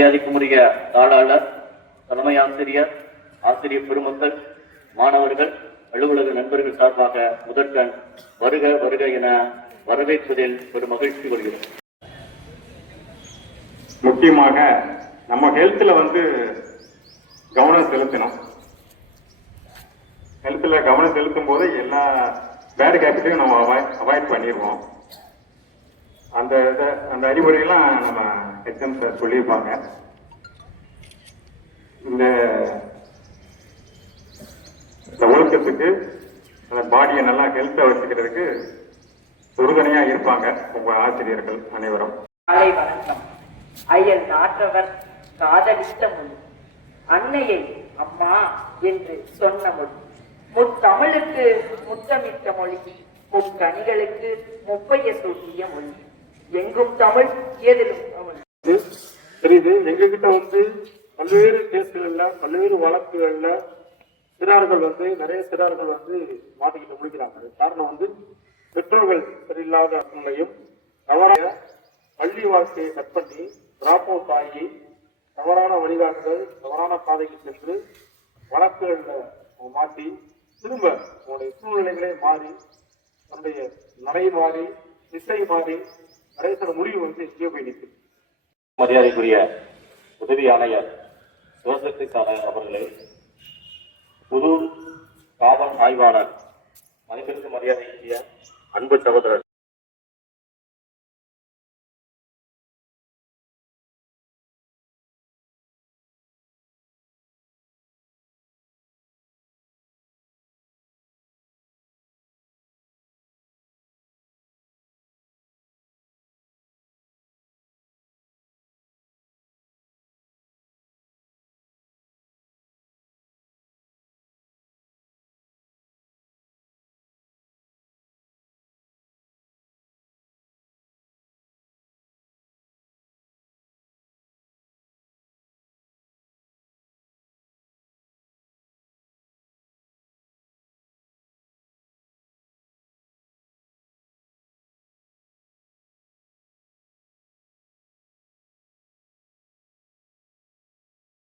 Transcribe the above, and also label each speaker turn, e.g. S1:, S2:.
S1: மரியாதைக்குரிய தாளாளர் தலைமை ஆசிரியர் ஆசிரியர் பெருமக்கள் மாணவர்கள் அலுவலக நண்பர்கள் சார்பாக முதற்கண் வருக வருக என வரவேற்பதில் பெரும் மகிழ்ச்சி கொள்கிறோம்.
S2: முக்கியமாக நம்ம ஹெல்த்ல வந்து கவனம் செலுத்தணும். ஹெல்த்ல கவனம் செலுத்தும் போது எல்லா பேட் ஹேபிட்டையும் நம்ம அவாய்ட் பண்ணிடுவோம். அந்த இத- அந்த அறிவுரையெல்லாம் நம்ம ஹெச்எம் சார் சொல்லியிருப்பாங்க. இந்த ஒழுக்கத்துக்கு அந்த பாடியை நல்லா ஹெல்த்தை வச்சுக்கிறதுக்கு உறுதுணையா இருப்பாங்க உங்க ஆசிரியர்கள் அனைவரும்.
S3: காலை வணக்கம். அயல் நாற்றவர் காதலித்த மொழி அன்னையை அம்மா என்று சொன்ன மொழி முத்தமிழுக்கு முத்தமிட்ட மொழி முக்கணிகளுக்கு முப்பைய சூட்டிய மொழி. எங்கும் தமிழ் எதிரும் தமிழ்.
S4: தெரியுது? எங்ககிட்ட வந்து பல்வேறு கேஸ்கள்ல பல்வேறு வழக்குகள்ல சிறார்கள் வந்து நிறைய சிறார்கள் வந்து மாட்டிக்கிட்டு முடிக்கிறாங்க. காரணம் வந்து பெற்றோர்கள் சரியில்லாத சூழ்நிலையும் தவறாக பள்ளி வாழ்க்கையை கட் பண்ணி டிராப் அவுட் ஆகி தவறான வழிகாட்டுதல் தவறான பாதைக்கு சென்று வழக்குகளில் மாட்டி திரும்ப அவனுடைய சூழ்நிலைகளே மாறி தன்னுடைய நடை மாறி திசை மாறி கடைசியில் முடிவு வந்து எங்கேயோ போய் நிற்குது
S1: மரியாதைக்குரிய உதவி ஆணையர் சிவசக்தி சாரன் அவர்களே புதூர் காவல் ஆய்வாளர் மனிதருக்கு மரியாதைக்குரிய அன்பு சகோதரர்